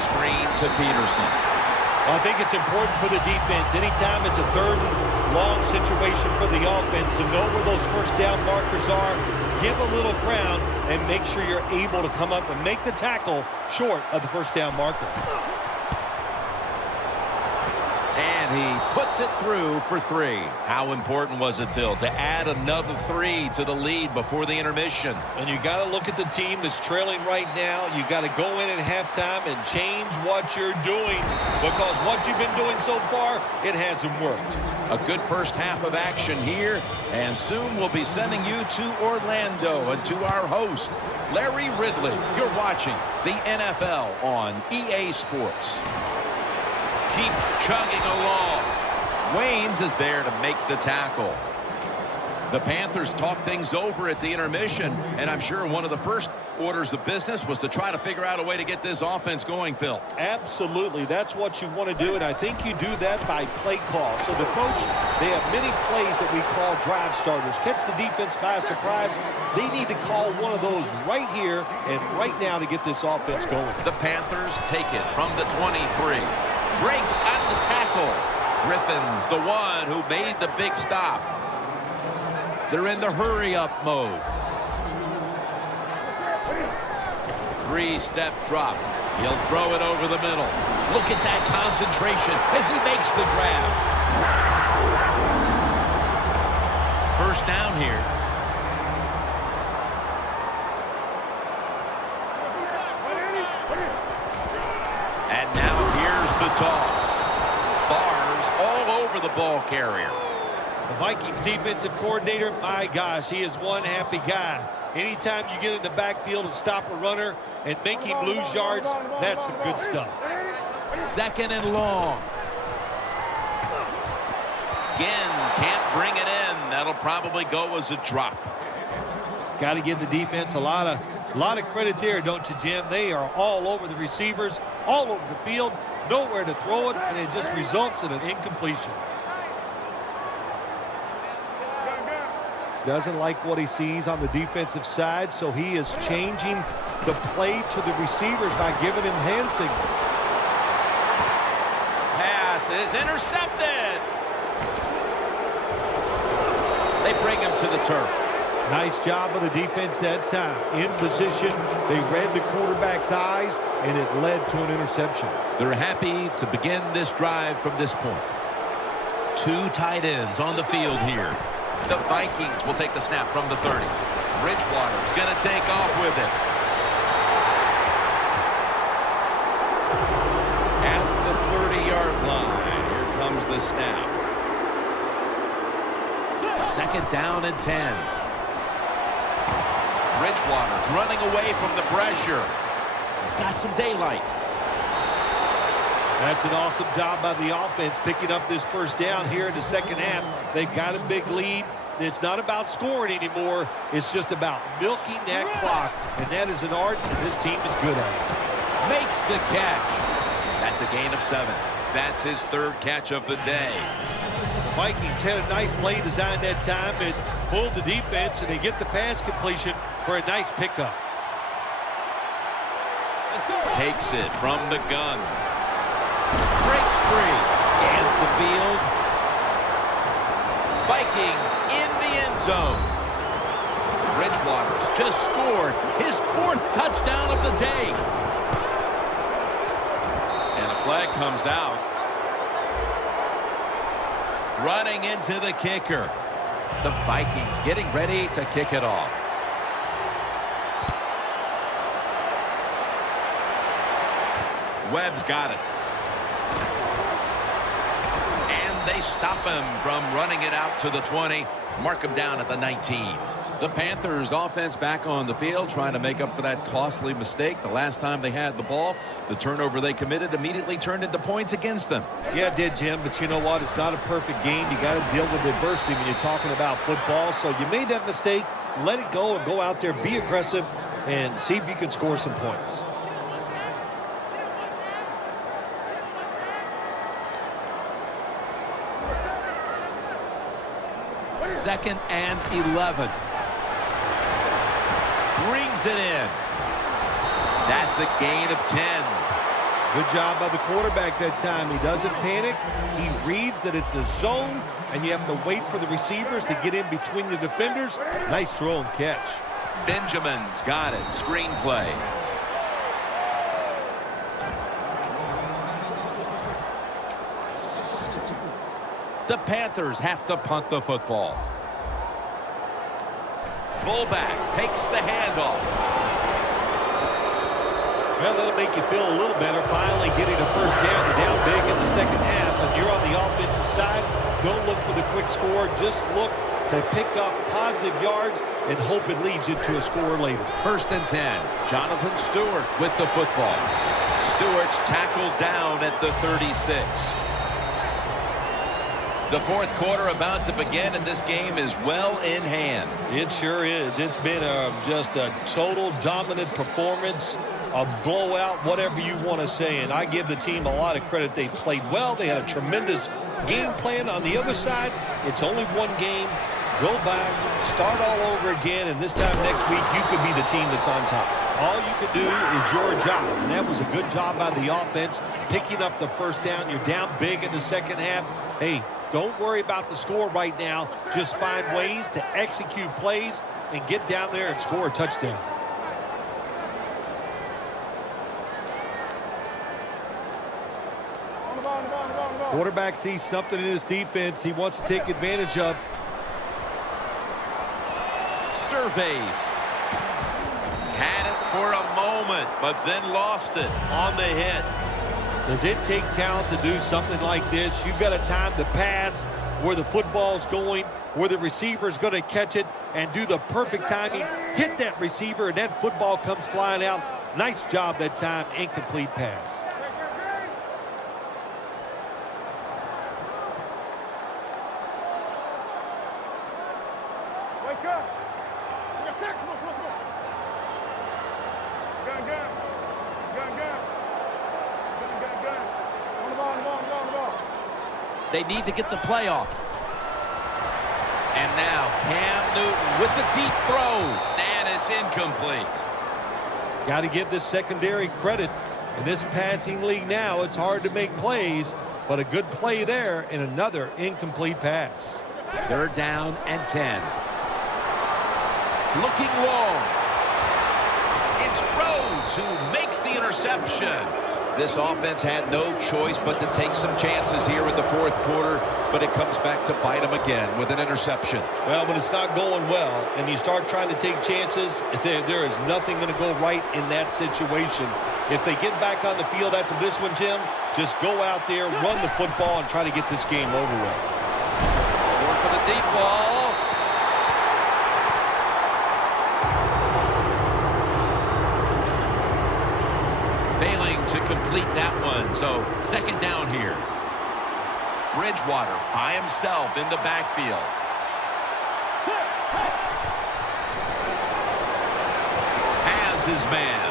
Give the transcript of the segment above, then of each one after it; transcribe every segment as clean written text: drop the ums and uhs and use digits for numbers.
screen to Peterson. Well, I think it's important for the defense. Anytime it's a third and long situation for the offense to know where those first down markers are, give a little ground, and make sure you're able to come up and make the tackle short of the first down marker. And he puts it through for 3. How important was it, Phil, to add another 3 to the lead before the intermission? And you got to look at the team that's trailing right now. You got to go in at halftime and change what you're doing, because what you've been doing so far, it hasn't worked. A good first half of action here, and soon we'll be sending you to Orlando and to our host, Larry Ridley. You're watching the NFL on EA Sports. Keeps chugging along. Waynes is there to make the tackle. The Panthers talked things over at the intermission, and I'm sure one of the first orders of business was to try to figure out a way to get this offense going, Phil. Absolutely. That's what you want to do, and I think you do that by play call. So the coach, they have many plays that we call drive starters. Catch the defense by surprise. They need to call one of those right here and right now to get this offense going. The Panthers take it from the 23. Breaks out of the tackle. Griffin's the one who made the big stop. They're in the hurry-up mode. 3-step drop. He'll throw it over the middle. Look at that concentration as he makes the grab. First down here. And now here's the toss. Bars all over the ball carrier. The Vikings defensive coordinator, my gosh, he is one happy guy. Anytime you get in the backfield and stop a runner and make him lose yards, that's some good stuff. 2nd and long. Again, can't bring it in. That'll probably go as a drop. Got to give the defense a lot of credit there, don't you, Jim? They are all over the receivers, all over the field, nowhere to throw it, and it just results in an incompletion. Doesn't like what he sees on the defensive side, so he is changing the play to the receivers by giving him hand signals. Pass is intercepted. They bring him to the turf. Nice job of the defense that time. In position, they read the quarterback's eyes, and it led to an interception. They're happy to begin this drive from this point. 2 tight ends on the field here. The Vikings will take the snap from the 30. Bridgewater's going to take off with it. At the 30-yard line, here comes the snap. 2nd down and 10. Bridgewater's running away from the pressure. He's got some daylight. That's an awesome job by the offense picking up this first down here in the second half. They've got a big lead. It's not about scoring anymore. It's just about milking that clock, and that is an art, and this team is good at it. Makes the catch. That's a gain of 7. That's his 3rd catch of the day. The Vikings had a nice play design that time and pulled the defense, and they get the pass completion for a nice pickup. Takes it from the gun. Breaks free. Scans the field. Vikings in the end zone. Bridgewater's just scored his 4th touchdown of the day. And a flag comes out. Running into the kicker. The Vikings getting ready to kick it off. Webb's got it. And they stop him from running it out to the 20. Mark him down at the 19. The Panthers offense back on the field trying to make up for that costly mistake. The last time they had the ball, the turnover they committed immediately turned into points against them. Yeah, it did, Jim, but you know what? It's not a perfect game. You got to deal with adversity when you're talking about football. So you made that mistake, let it go, and go out there, be aggressive, and see if you can score some points. Second and 11. Brings it in. That's a gain of 10. Good job by the quarterback that time. He doesn't panic. He reads that it's a zone, and you have to wait for the receivers to get in between the defenders. Nice throw and catch. Benjamin's got it. Screenplay. The Panthers have to punt the football. Fullback takes the handoff. Well, that'll make you feel a little better. Finally getting a first down. You're down big in the second half, and you're on the offensive side. Don't look for the quick score. Just look to pick up positive yards and hope it leads you to a score later. 1st and 10. Jonathan Stewart with the football. Stewart's tackled down at the 36. The fourth quarter about to begin, and this game is well in hand. It sure is. It's been just a total dominant performance, a blowout, whatever you want to say. And I give the team a lot of credit. They played well. They had a tremendous game plan. On the other side, it's only one game. Go back, start all over again, and this time next week, you could be the team that's on top. All you can do is your job, and that was a good job by the offense, picking up the first down. You're down big in the second half. Hey, don't worry about the score right now. Just find ways to execute plays and get down there and score a touchdown. Quarterback sees something in his defense he wants to take advantage of. Surveys. Had it for a moment, but then lost it on the hit. Does it take talent to do something like this? You've got a time to pass where the football's going, where the receiver's going to catch it and do the perfect timing. Hit that receiver, and that football comes flying out. Nice job that time. Incomplete pass. They need to get the play off. And now Cam Newton with the deep throw. And it's incomplete. Got to give this secondary credit. In this passing league now, it's hard to make plays, but a good play there and another incomplete pass. 3rd down and 10. Looking long. It's Rhodes who makes the interception. This offense had no choice but to take some chances here in the fourth quarter, but it comes back to bite them again with an interception. Well, when it's not going well and you start trying to take chances, there is nothing going to go right in that situation. If they get back on the field after this one, Jim, just go out there, run the football, and try to get this game over with. Going for the deep ball. Failing to complete that one. So 2nd down here. Bridgewater by himself in the backfield. Has his man.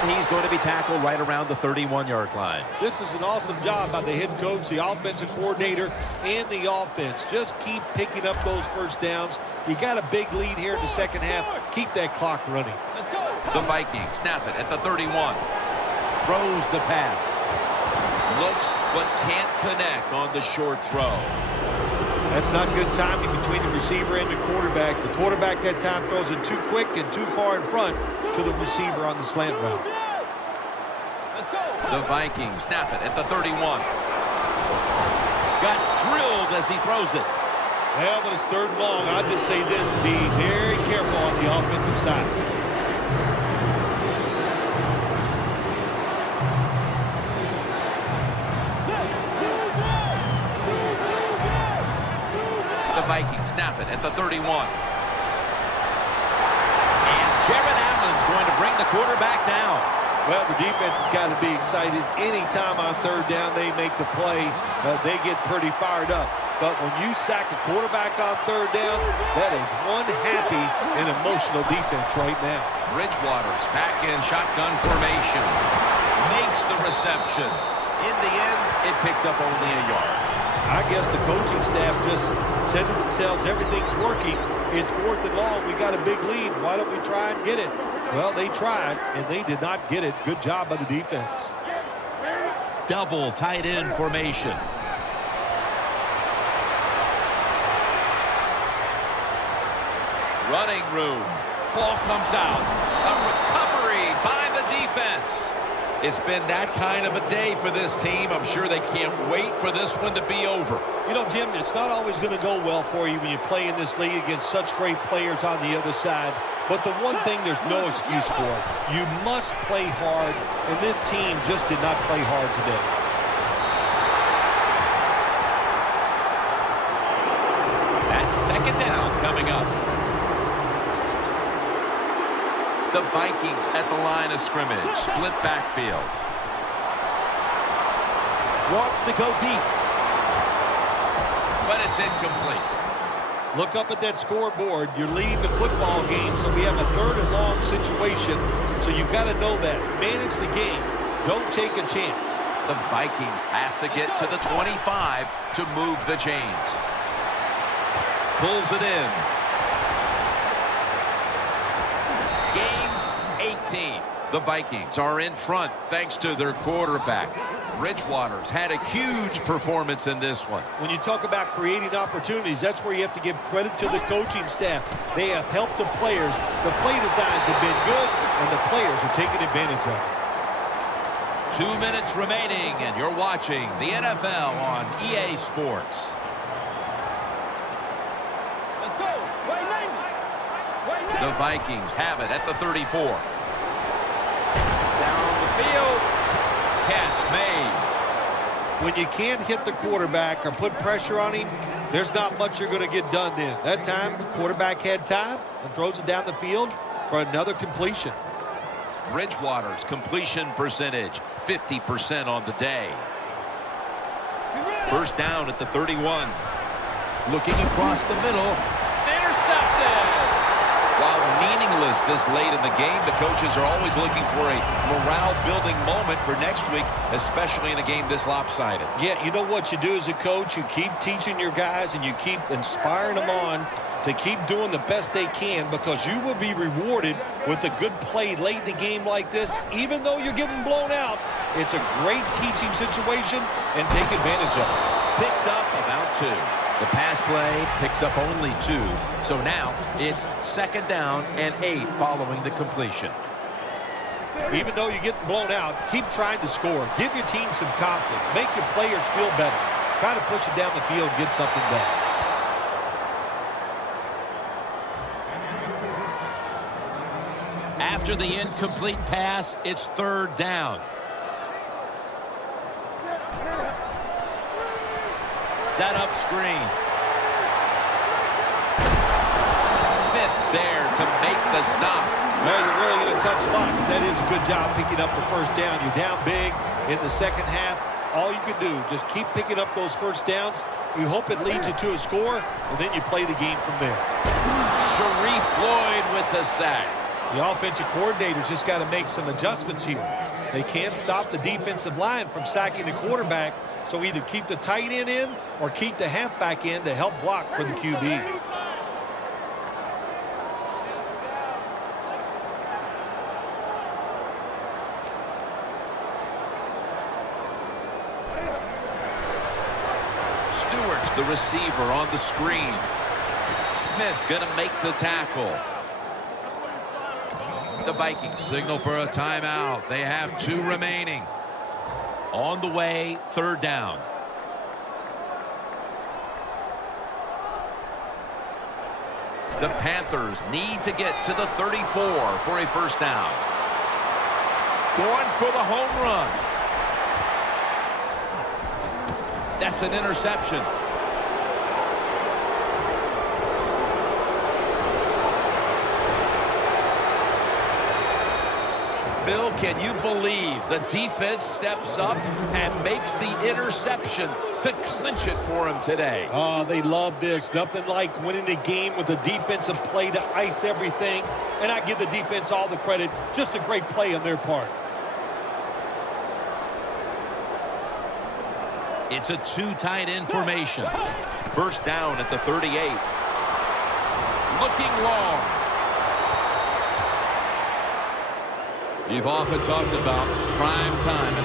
And he's going to be tackled right around the 31-yard line. This is an awesome job by the head coach, the offensive coordinator, and the offense. Just keep picking up those first downs. You got a big lead here in the second half. Keep that clock running. The Vikings snap it at the 31. Throws the pass. Looks but can't connect on the short throw. That's not good timing between the receiver and the quarterback. The quarterback that time throws it too quick and too far in front to the receiver on the slant route. The Vikings snap it at the 31. Got drilled as he throws it. Well, when it's 3rd and long, I'll just say this. Be very careful on the offensive side. Vikings snap it at the 31. And Jared Allen's going to bring the quarterback down. Well, the defense has got to be excited. Anytime on 3rd down they make the play, they get pretty fired up. But when you sack a quarterback on 3rd down, that is one happy and emotional defense right now. Bridgewater's back in shotgun formation. Makes the reception. In the end, it picks up only a yard. I guess the coaching staff just said to themselves, everything's working. It's 4th and long. We got a big lead. Why don't we try and get it? Well, they tried, and they did not get it. Good job by the defense. Double tight end formation. Running room. Ball comes out. A recovery by the defense. It's been that kind of a day for this team. I'm sure they can't wait for this one to be over. You know, Jim, it's not always going to go well for you when you play in this league against such great players on the other side. But the one thing there's no excuse for, you must play hard, and this team just did not play hard today. That's second down coming up. The Vikings at the line of scrimmage. Split backfield. Wants to go deep. But it's incomplete. Look up at that scoreboard. You're leading the football game, so we have a 3rd and long situation. So you've got to know that. Manage the game. Don't take a chance. The Vikings have to get to the 25 to move the chains. Pulls it in. Gains 18. The Vikings are in front thanks to their quarterback. Bridgewater's had a huge performance in this one. When you talk about creating opportunities, that's where you have to give credit to the coaching staff. They have helped the players. The play designs have been good, and the players are taking advantage of it. 2 minutes remaining, and you're watching the NFL on EA Sports. Let's go. The Vikings have it at the 34. Down the field. Catch made. When you can't hit the quarterback or put pressure on him, there's not much you're going to get done then. That time, the quarterback had time and throws it down the field for another completion. Bridgewater's completion percentage, 50% on the day. First down at the 31. Looking across the middle. Intercepted! While meaningless this late in the game, the coaches are always looking for a morale-building moment for next week, especially in a game this lopsided. Yeah, you know what you do as a coach? You keep teaching your guys and you keep inspiring them on to keep doing the best they can, because you will be rewarded with a good play late in the game like this. Even though you're getting blown out, it's a great teaching situation, and take advantage of it. Picks up about 2. The pass play picks up only 2. So now it's second down and 8 following the completion. Even though you're getting blown out, keep trying to score. Give your team some confidence. Make your players feel better. Try to push it down the field and get something done. After the incomplete pass, it's third down. Set up screen. Smith's there to make the stop. Well, you're really in a tough spot, but that is a good job picking up the first down. You're down big in the second half. All you can do, just keep picking up those first downs. You hope it leads you to a score, and then you play the game from there. Sharif Floyd with the sack. The offensive coordinator's just got to make some adjustments here. They can't stop the defensive line from sacking the quarterback, so either keep the tight end in or keep the halfback in to help block for the QB. Stewart's the receiver on the screen. Smith's going to make the tackle. The Vikings signal for a timeout. They have 2 remaining. On the way, third down. The Panthers need to get to the 34 for a first down. Going for the home run. That's an interception. Phil, can you believe the defense steps up and makes the interception to clinch it for him today? Oh, they love this. Nothing like winning a game with a defensive play to ice everything. And I give the defense all the credit. Just a great play on their part. It's a 2 tight end formation. First down at the 38. Looking long. You've often talked about prime time.